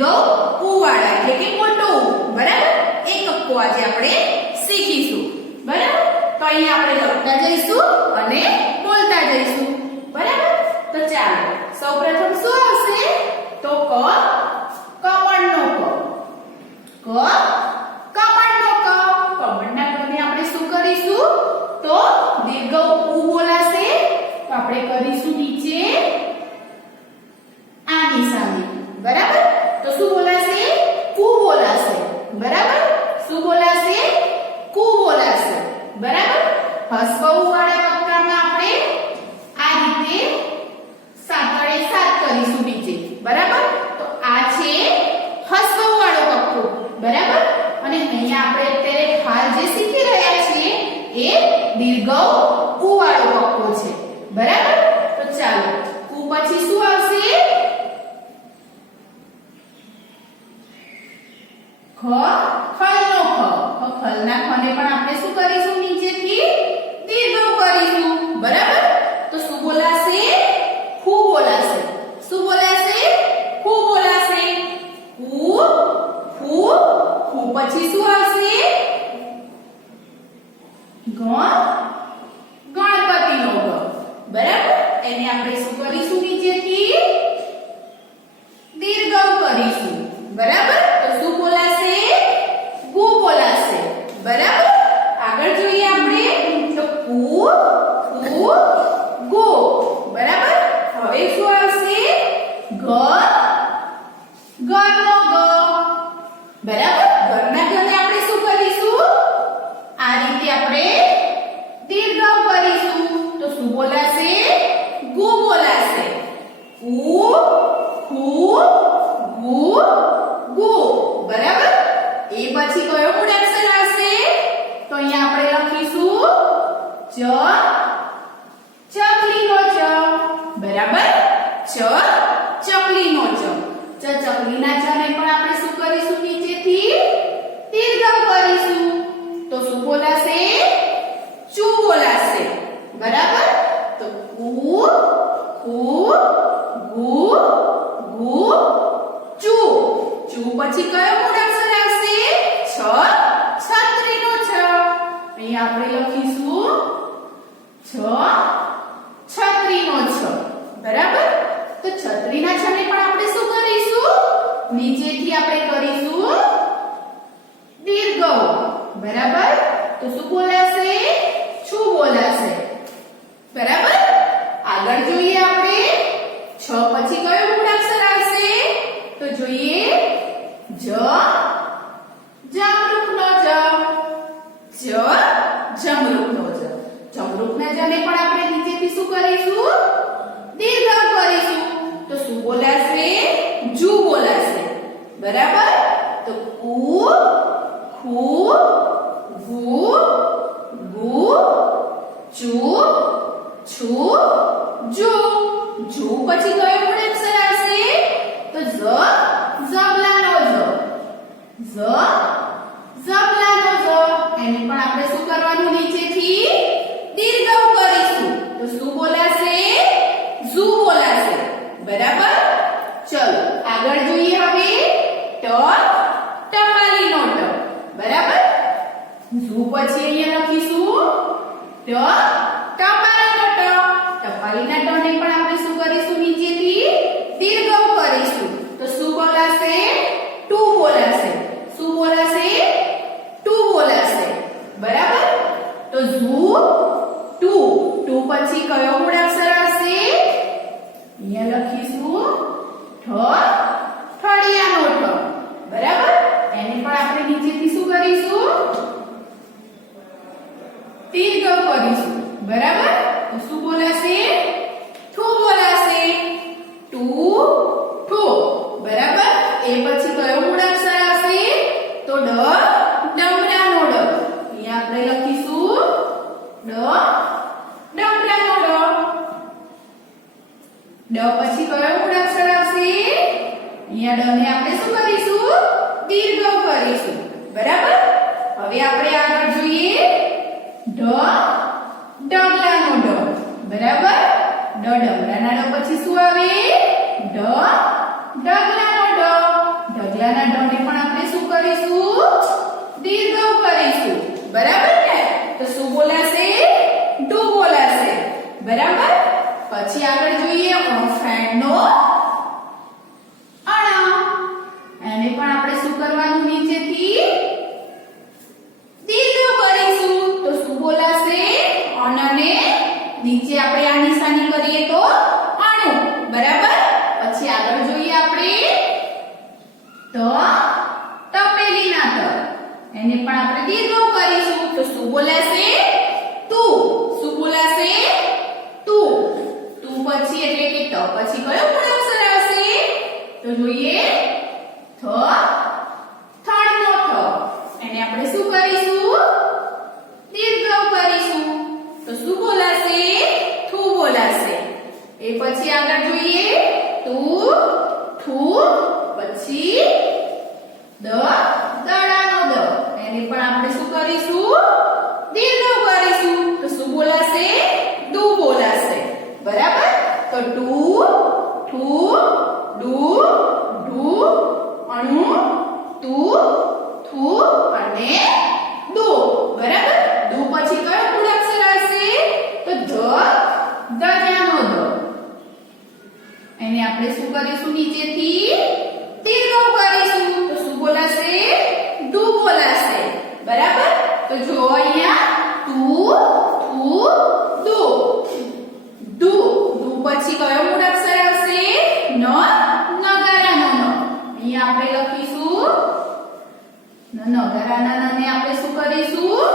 દીર્ઘ કુવાળા એટલે કે મોટો બરાબર? એ કક્કો આજે આપણે શીખીશું. બરાબર? તો અહીંયા આપણે લખતા જઈશું અને બોલતા જઈશું. બરાબર? તો ચાલો, સૌપ્રથમ શું આવશે? તો ક કમળનો ક ક કમળનો ક કમળના કને આપણે શું કરીશું તો દીર્ઘ ઉ બોલાશે તો આપણે કરીશું નીચે આની સામે બરાબર તો શું બોલાશે કુ બોલાશે બરાબર શું બોલાશે કુ બોલાશે બરાબર હસબહુ વાળા કક્કામાં આપણે આ રીતે સાતડે સાત કરીશું નીચે બરાબર તો આ છે હસબહુ વાળો કક્કો બરાબર અને અહીંયા આપણે અત્યારે હાલ જે શીખી રહ્યા છીએ એ દીર્ઘ ઉ વાળો કક્કો છે બરાબર તો ચાલો ઉ પછી શું આવશે ખ ખલનો ખ ખ ખલના ખને પણ આપણે શું કરીશું નીચેથી દીર્ઘ કરીશું બરાબર તો શું બોલાશે ખુ બોલાશે શું બોલાશે ખુ બોલાશે ખુ ખુ ખુ પછી શું આવશે ગ ગણપતિનો ગ બરાબર એને આપણે શું કરીશું નીચેથી દીર્ઘ કરીશું બરાબર તો શું બોલાશે ગુ બોલાશે બરાબર આગળ જોઈએ આપણે તો કુ ખુ ગુ બરાબર હવે શું આવશે ગ ઘરનો ગ બરાબર ઘરના ઘને આપણે શું કરીશું આ રીતે આપણે દીર્ઘ કરીશું તો શું બોલાશે ગુ બોલાશે ઉ ખુ ગુ ગુ બરાબર એ પછી કયો મૂળાક્ષર આવશે તો અહીંયા આપણે લખીશું ચ ચકલીનો ચ બરાબર ચ ચકલીનો ચ ચ ચકલીના ચ ને પણ આપણે શું કરીશું? નીચેથી દીર્ઘ કરીશું. તો શું બોલાશે? ચુ બોલાશે. બરાબર? તો કુ કુ, ગુ ગુ, ચુ. ચુ પછી કયો મૂળાક્ષર આવશે છ, છત્રીનો છ. અહીંયા આપણે લખીશું. છ છત્રીનો છ બરાબર તો છત્રીના છ પણ આપણે શું કરીશું? નીચેથી આપણે કરીશું દીર્ઘ. બરાબર? તો શું બોલાશે? છું બોલાશે. બરાબર? આગળ જોઈએ આપણે. છ પછી કયો મૂળાક્ષર આવશે? તો જોઈએ. જ. જમરૂખનો જ. જ. જમરૂખનો જ. જમરૂખના જને પણ આપણે નીચેથી શું કરીશું દીર્ઘ કરીશું તો શું બોલાશે જુ બોલાશે બરાબર તો કુ ખુ ગુ ગુ ચુ છુ જુ જુ પછી કયો મૂળાક્ષર આવશે તો જ ઝબલાનો જ ઝ ઝબલાનો ઝ એને પણ આપણે શું કરવાનું નીચેથી દીર્ઘ કરીશું તો શું બોલાશે ઝુ બોલાશે બરાબર ચલો આગળ જોઈએ હવે ટ ટપાલીનો ટ બરાબર ઝુ પછી અહીંયા લખીશું. ટ ટપાલીનો ટ ટપાલીના ટ પણ આપણે શું કરીશું? નીચેથી દીર્ઘ કરીશું તો શું બોલાશે? ટુ બોલાશે. શું બોલાશે? ટુ બોલાશે. બરાબર? તો ઝુ ટુ. ટુ પછી કયો મૂળાક્ષર કરીશું. બરાબર? હવે આપણે આગળ જોઈએ ઢ ડગલાનો ઢ બરાબર? ડ ડગલાના ડ પછી શું આવે? ઢ ડગલાનો ઢ ઢગલાના ઢ ને પણ આપણે શું કરીશું? દીર્ઘ કરીશું. બરાબર ને? તો શું બોલાશે? ઢ બોલાશે. બરાબર? પછી આગળ જોઈએ ફ્રેન્ડ નો એને પણ આપણે શું કરવાનું નીચેથી? દીર્ઘ કરીશું. તો શું બોલાશે? અને નીચે આપણે આ નિશાની કરીએ તો અણુ. બરાબર? પછી આગળ જોઈએ આપણે. તો તપેલીના ત. એને પણ આપણે દીર્ઘ કરીશું. તો શું બોલાશે? તું. શું બોલાશે? તું. તું પછી એટલે કે ત. પછી કયો મૂળાક્ષર આવશે? તો જોઈએ. થ થર્ડનો થ એને આપણે શું કરીશું? દીર્ઘ કરીશું. તો શું બોલાશે? થુ બોલાશે. એ પછી આગળ જોઈએ. તું થુ, પછી દ દડાનો દ એને પણ આપણે શું કરીશું દીર્ઘ કરીશું તો શું બોલાશે ડુ બોલાશે બરાબર તો ટુ થુ ડુ ડુ અણુ તુ થુ અને દુ. બરાબર? દુ પછી કયો મૂળાક્ષર આવશે તો ધ દજાનો દ એને આપણે શું કરીશું? નીચેથી દીર્ઘ કરીશું તો શું બોલાશે ડુ બોલાશે બરાબર તો જો અહીંયા ટુ થુ દુ ડુ ડુ પછી કયો મૂળાક્ષર આવશે ન નગારાનો ન અહીંયા આપણે લખીશું ન નગારાના ને આપણે શું કરીશું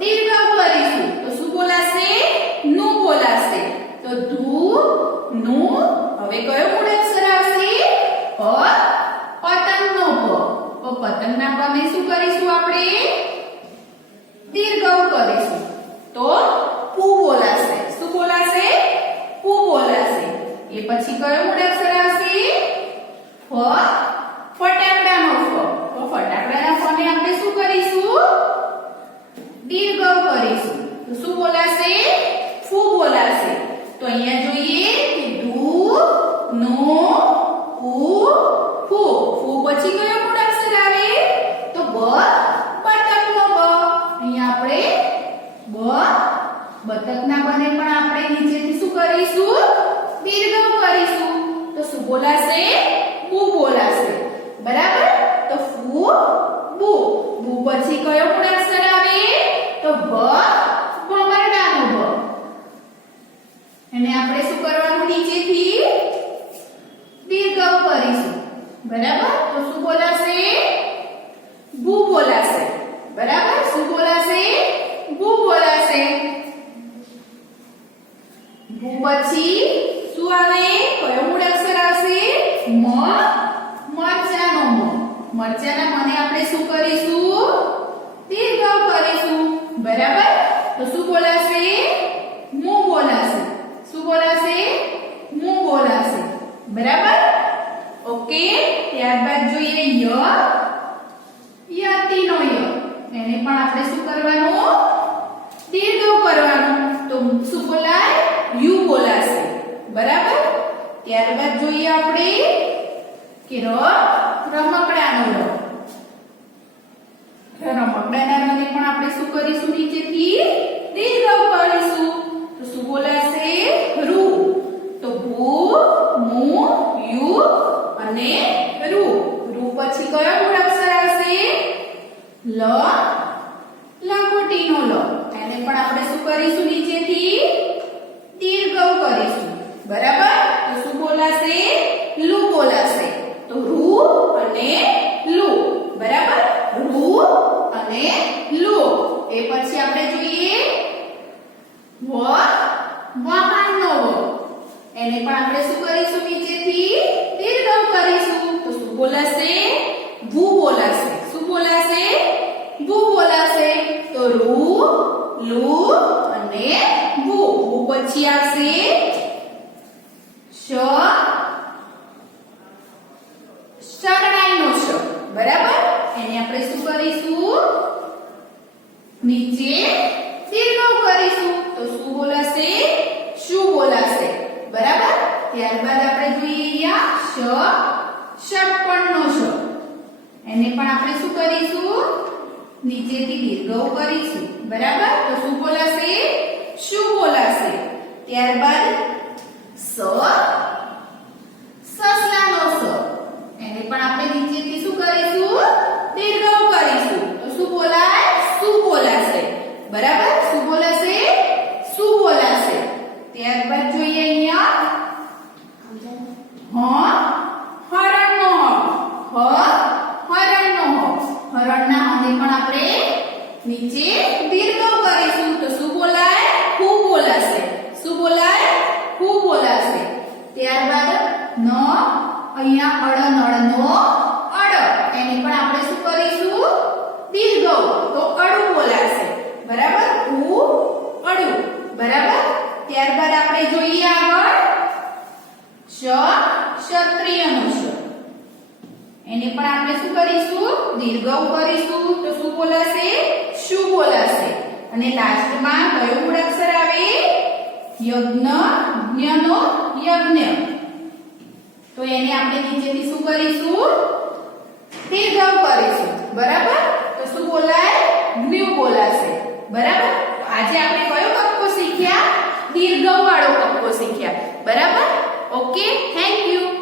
દીર્ઘ કરીશું તો શું બોલાશે નું બોલાશે તો ધુ નું હવે કયો મૂળાક્ષર આવશે પ પતંગનો પ તો પતંગના પને શું કરીશું આપણે? દીર્ઘ કરીશું. તો પુ બોલાશે. શું બોલાશે? પુ બોલાશે. એ પછી કયો મૂળાક્ષર આવશે? ફ. ફટાકડાનો ફ. તો ફટાકડાના ફને આપણે શું કરીશું? દીર્ઘ કરીશું. તો શું બોલાશે? ફુ બોલાશે. તો અહીંયા જોઈએ કે ડુ નો ઉ ફુ ફુ પછી કયો મૂળાક્ષર આવે તો બ બતકનો બ અહીંયા આપણે બ બતકના બને પણ આપણે નીચેથી શું કરીશું દીર્ઘ કરીશું તો શું બોલાશે બુ બોલાશે બરાબર તો ફુ બુ બુ પછી કયો મૂળાક્ષર આવે તો ભ ભમરડાનો ભ એને આપણે શું કરવાનું નીચેથી? દીર્ઘ કરીશું. બરાબર? તો શું બોલાશે? ભૂ બોલાશે. બરાબર? શું બોલાશે? ભૂ બોલાશે. ભૂ પછી શું આવે? કયો મૂળાક્ષર આવશે મ. મરચાના મને આપણે શું કરીશું? દીર્ઘ કરીશું. બરાબર? તો શું બોલાશે? મું બોલાશે. શું બોલાશે? મું બોલાશે. બરાબર? ઓકે, ત્યારબાદ જોઈએ ય. યતિનો ય. એને પણ આપણે શું કરવાનું? દીર્ઘ કરવાનું. તો શું બોલાય? યુ બોલાશે. બરાબર? ત્યારબાદ જોઈએ આપણે. કે ર રમકડાનો ર રમકડાના રને પણ આપણે શું કરીશું? નીચેથી દીર્ઘ કરીશું તો શું બોલાશે રૂ તો ભૂ મુ યુ અને રૂ રૂ પછી કયો મૂળાક્ષર આવશે લ લખોટીનો લ એને પણ આપણે શું કરીશું નીચેથી દીર્ઘ કરીશું બરાબર તો શું બોલાશે લુ બોલાશે તો રૂ અને લુ બરાબર રૂ અને લુ એ પછી આપણે જોઈએ વ વાહનનો વ એને પણ આપણે શું કરીશું નીચેથી દીર્ઘ કરીશું તો શું બોલાશે ભૂ બોલાશે શું બોલાશે ભૂ બોલાશે તો રૂ લુ અને ભૂ ભૂ પછી આવશે શ. શરણાઈનો શ. બરાબર? એને આપણે શું કરીશું? નીચે દીર્ઘ કરીશું. તો શું બોલાશે? શું બોલાશે? બરાબર? ત્યારબાદ આપણે જોઈએ અહીંયા શ. ષટકોણનો શ. એને પણ આપણે શું કરીશું? નીચેથી દીર્ઘ કરીશું. બરાબર? તો શું બોલાશે? શું બોલાશે? ત્યારબાદ સ, સસલાનો સ. એને પણ આપણે નીચેથી શું કરીશું? દીર્ઘ કરીશું. તો શું બોલાય? શું બોલાશે? બરાબર શું બોલાશે શું બોલાશે ત્યારબાદ જોઈએ અહીંયા હ હરણનો હ હ હરણનો હ હરણના હને પણ આપણે નીચે દીર્ઘ કરીશું તો શું બોલાય ખૂબ બોલાશે શું બોલાય ખૂબ બોલાશે ત્યારબાદ ન અહીંયા અડનળનો અડ એને પણ આપણે શું કરીશું? દીર્ઘ. તો અડું બોલાશે. બરાબર? ઉ અડું બરાબર? ત્યારબાદ આપણે જોઈએ આગળ. શ, ક્ષત્રિયનો શ. એને પણ આપણે શું કરીશું? દીર્ઘ કરીશું. તો શું બોલાશે? શું બોલાશે? અને લાસ્ટમાં કયો મૂળાક્ષર આવે? યજ્ઞ જ્ઞનો યજ્ઞ. તો એને આપણે નીચેથી શું કરીશું? દીર્ઘ કરીશું. બરાબર? તો શું બોલાય? દ્વિવ બોલાશે. બરાબર? આજે આપણે કયો કક્કો શીખ્યા? દીર્ઘવ વાળો કક્કો શીખ્યા. બરાબર? ઓકે? Thank you.